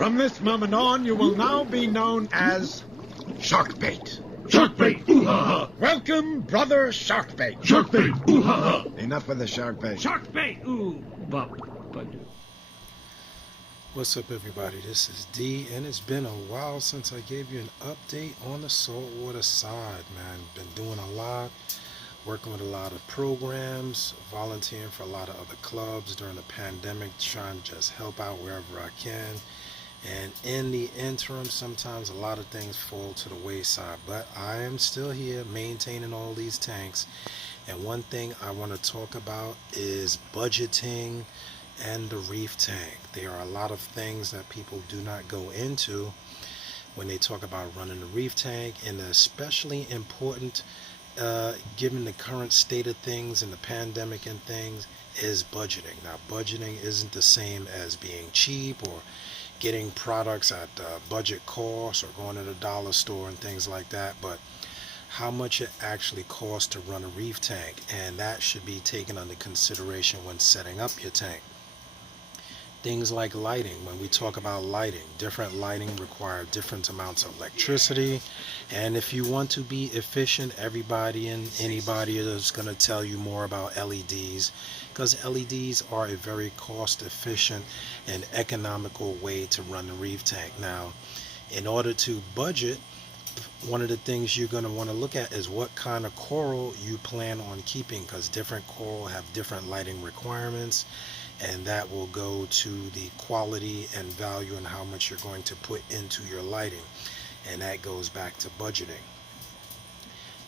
From this moment on, you will now be known as Sharkbait. Sharkbait! Ooh-ha-ha! Welcome, brother Sharkbait. Sharkbait! Ooh-ha-ha! Enough with the Sharkbait. Sharkbait! Ooh, but. What's up, everybody? This is D, and it's been a while since I gave you an update on the saltwater side, man. Been doing a lot, working with a lot of programs, volunteering for a lot of other clubs during the pandemic, trying to just help out wherever I can. And in the interim, sometimes a lot of things fall to the wayside, but I am still here maintaining all these tanks. And one thing I want to talk about is budgeting and the reef tank. There are a lot of things that people do not go into when they talk about running the reef tank, and especially important given the current state of things and the pandemic and things is budgeting. Now, budgeting isn't the same as being cheap or getting products at budget cost or going to the dollar store and things like that, but how much it actually costs to run a reef tank, and that should be taken under consideration when setting up your tank. Things like lighting. When we talk about lighting, different lighting require different amounts of electricity, and if you want to be efficient, everybody and anybody is going to tell you more about LEDs, because LEDs are a very cost efficient and economical way to run the reef tank. Now, in order to budget, one of the things you're going to want to look at is what kind of coral you plan on keeping, because different coral have different lighting requirements, and that will go to the quality and value and how much you're going to put into your lighting, and that goes back to budgeting.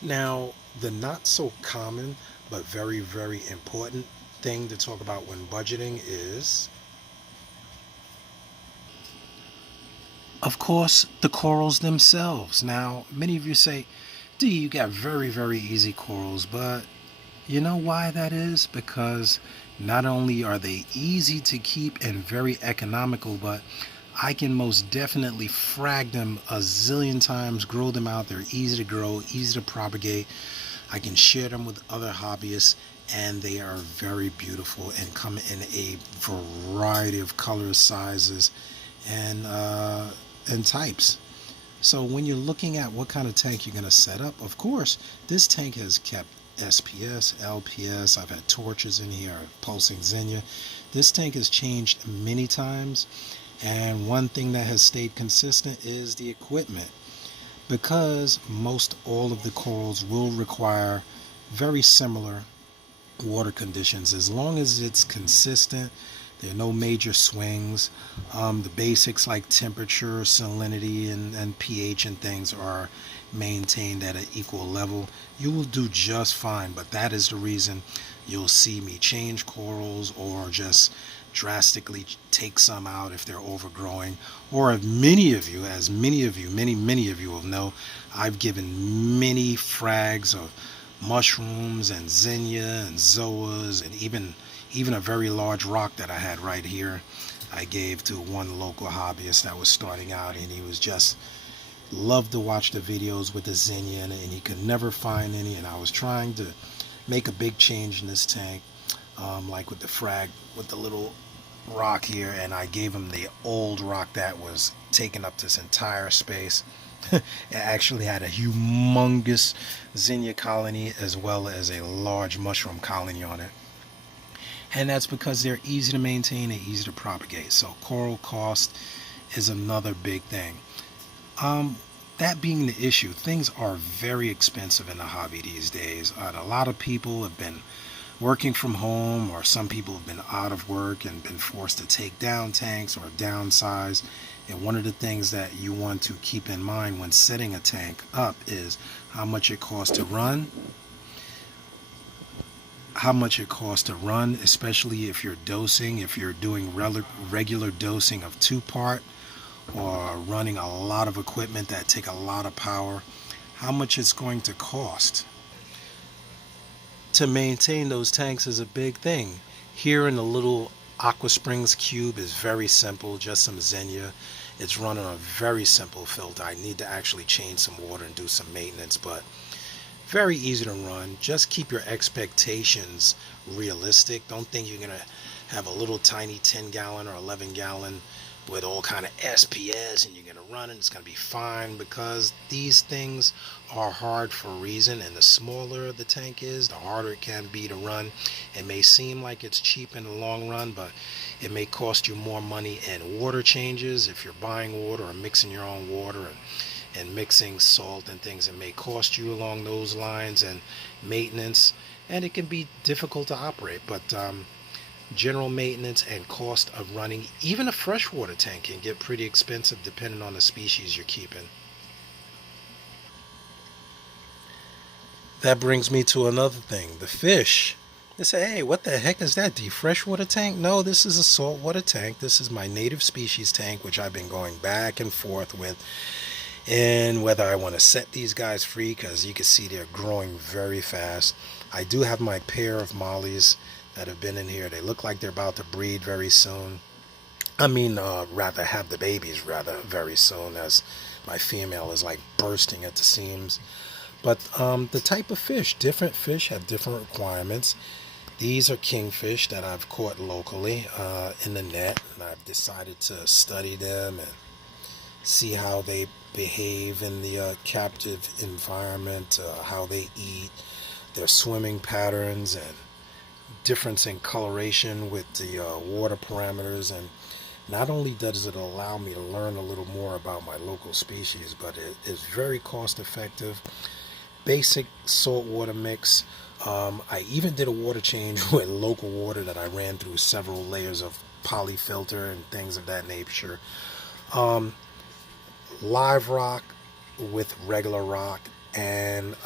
Now, the not so common but very, very important thing to talk about when budgeting is, of course, the corals themselves. Now, many of you say, D, you got very, very easy corals, but you know why that is? Because not only are they easy to keep and very economical, but I can most definitely frag them a zillion times, grow them out. They're easy to grow, easy to propagate. I can share them with other hobbyists, and they are very beautiful and come in a variety of colors, sizes, and types. So when you're looking at what kind of tank you're going to set up, of course, this tank has kept SPS, LPS, I've had torches in here, pulsing Xenia. This tank has changed many times, and one thing that has stayed consistent is the equipment, because most all of the corals will require very similar water conditions. As long as it's consistent, there are no major swings. The basics like temperature, salinity, and pH and things are maintained at an equal level. You will do just fine, but that is the reason you'll see me change corals or just drastically take some out if they're overgrowing. Or if many of you will know, I've given many frags of mushrooms and Xenia and zoas, and even a very large rock that I had right here I gave to one local hobbyist that was starting out, and he was just loved to watch the videos with the Xenia, and he could never find any. And I was trying to make a big change in this tank, like with the frag with the little rock here, and I gave him the old rock that was taking up this entire space. It actually had a humongous Xenia colony as well as a large mushroom colony on it. And that's because they're easy to maintain and easy to propagate. So coral cost is another big thing. That being the issue, things are very expensive in the hobby these days. A lot of people have been working from home, or some people have been out of work and been forced to take down tanks or downsize. And one of the things that you want to keep in mind when setting a tank up is how much it costs to run. Especially if you're dosing, if you're doing regular dosing of 2-part, or running a lot of equipment that take a lot of power, how much it's going to cost. To maintain those tanks is a big thing. Here in the little Aqua Springs cube is very simple, just some Xenia. It's run on a very simple filter. I need to actually change some water and do some maintenance, but very easy to run. Just keep your expectations realistic. Don't think you're gonna have a little tiny 10-gallon or 11-gallon with all kind of SPS, and you're going to run and it's going to be fine, because these things are hard for a reason, and the smaller the tank is, the harder it can be to run. It may seem like it's cheap in the long run, but it may cost you more money in water changes if you're buying water or mixing your own water, and mixing salt and things. It may cost you along those lines, and maintenance, and it can be difficult to operate. But general maintenance and cost of running even a freshwater tank can get pretty expensive depending on the species you're keeping. That brings me to another thing, the fish. They say, hey, what the heck is that? The freshwater tank? No, this is a saltwater tank. This is my native species tank, which I've been going back and forth with, and whether I want to set these guys free, because you can see they're growing very fast. I do have my pair of mollies that have been in here. They look like they're about to breed very soon. Rather have the babies very soon, as my female is like bursting at the seams. But the type of fish, different fish have different requirements. These are kingfish that I've caught locally in the net, and I've decided to study them and see how they behave in the captive environment, how they eat, their swimming patterns, and difference in coloration with the water parameters. And not only does it allow me to learn a little more about my local species, but it is very cost effective. Basic saltwater mix. I even did a water change with local water that I ran through several layers of polyfilter and things of that nature. Live rock with regular rock, and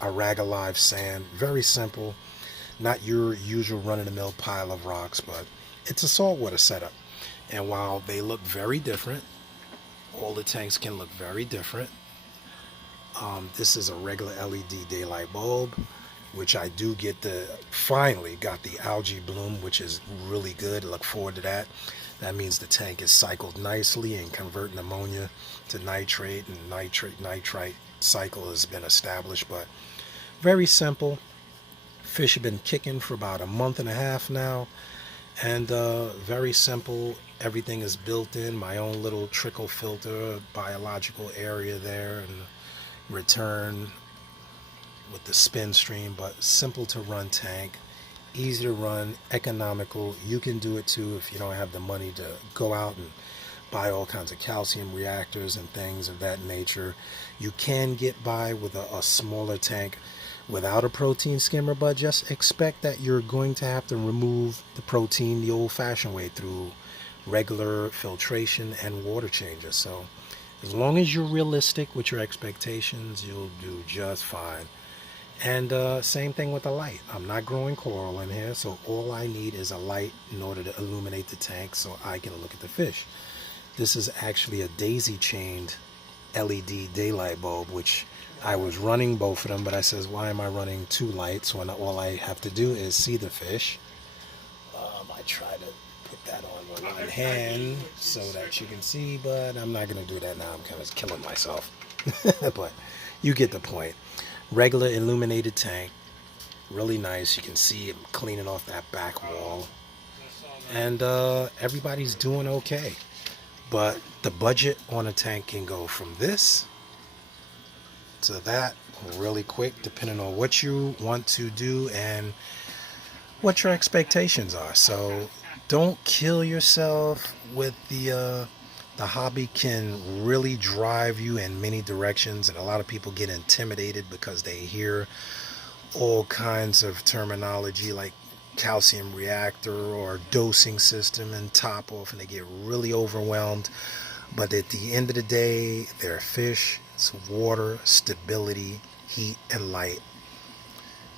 Aragalive sand. Very simple, not your usual run-of-the-mill pile of rocks, but it's a saltwater setup. And while they look very different, all the tanks can look very different. This is a regular LED daylight bulb, which I do finally got the algae bloom, which is really good. Look forward to that. That means the tank is cycled nicely and converting ammonia to nitrate, and nitrite cycle has been established. But very simple. Fish have been kicking for about a month and a half now, and very simple. Everything is built in. My own little trickle filter, biological area there, and return with the spin stream. But simple to run tank, easy to run, economical. You can do it too if you don't have the money to go out and buy all kinds of calcium reactors and things of that nature. You can get by with a smaller tank without a protein skimmer, but just expect that you're going to have to remove the protein the old-fashioned way through regular filtration and water changes. So as long as you're realistic with your expectations, you'll do just fine. And same thing with the light. I'm not growing coral in here, so all I need is a light in order to illuminate the tank so I can look at the fish. This is actually a daisy-chained LED daylight bulb, which I was running both of them, but I says, why am I running two lights when all I have to do is see the fish? I try to put that on with one hand so that you can see, but I'm not going to do that now. I'm kind of killing myself. But you get the point. Regular illuminated tank, really nice. You can see it cleaning off that back wall, and everybody's doing okay. But the budget on a tank can go from this to that really quick, depending on what you want to do and what your expectations are. So don't kill yourself with the hobby. Can really drive you in many directions, and a lot of people get intimidated because they hear all kinds of terminology like calcium reactor or dosing system and top off, and they get really overwhelmed. But at the end of the day, they're fish. It's water, stability, heat, and light.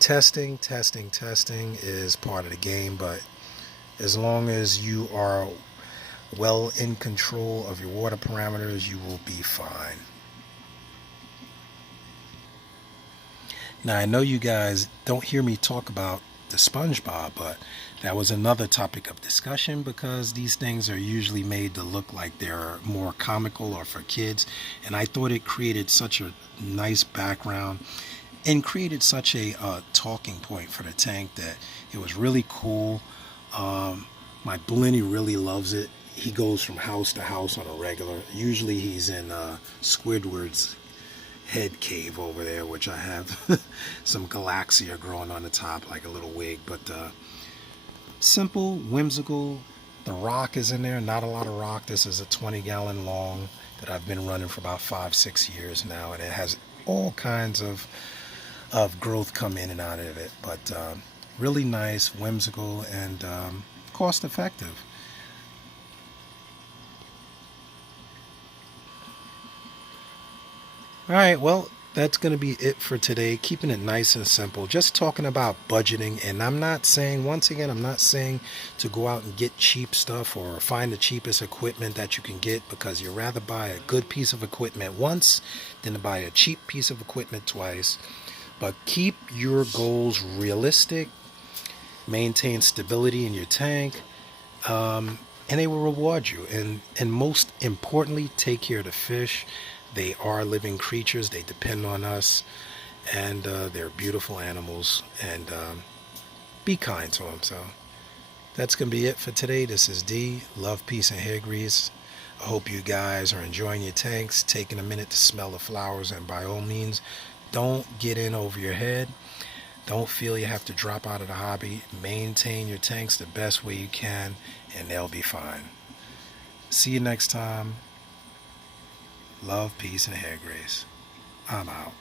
Testing is part of the game, but as long as you are well in control of your water parameters, you will be fine. Now, I know you guys don't hear me talk about the SpongeBob, but that was another topic of discussion, because these things are usually made to look like they're more comical or for kids, and I thought it created such a nice background and created such a talking point for the tank that it was really cool. My Blenny really loves it. He goes from house to house on a regular. Usually he's in Squidward's head cave over there, which I have some Galaxia growing on the top like a little wig. But simple, whimsical. The rock is in there, not a lot of rock. This is a 20-gallon long that I've been running for about 5-6 years now, and it has all kinds of growth come in and out of it. But really nice, whimsical, and cost effective. Alright, well, that's going to be it for today. Keeping it nice and simple. Just talking about budgeting. And I'm not saying, once again, I'm not saying to go out and get cheap stuff or find the cheapest equipment that you can get, because you'd rather buy a good piece of equipment once than to buy a cheap piece of equipment twice. But keep your goals realistic. Maintain stability in your tank. And they will reward you. And most importantly, take care of the fish. They are living creatures. They depend on us, and they're beautiful animals, and be kind to them. So that's going to be it for today. This is D. Love, peace, and hair grease. I hope you guys are enjoying your tanks, taking a minute to smell the flowers, and by all means, don't get in over your head. Don't feel you have to drop out of the hobby. Maintain your tanks the best way you can, and they'll be fine. See you next time. Love, peace, and hair grace. I'm out.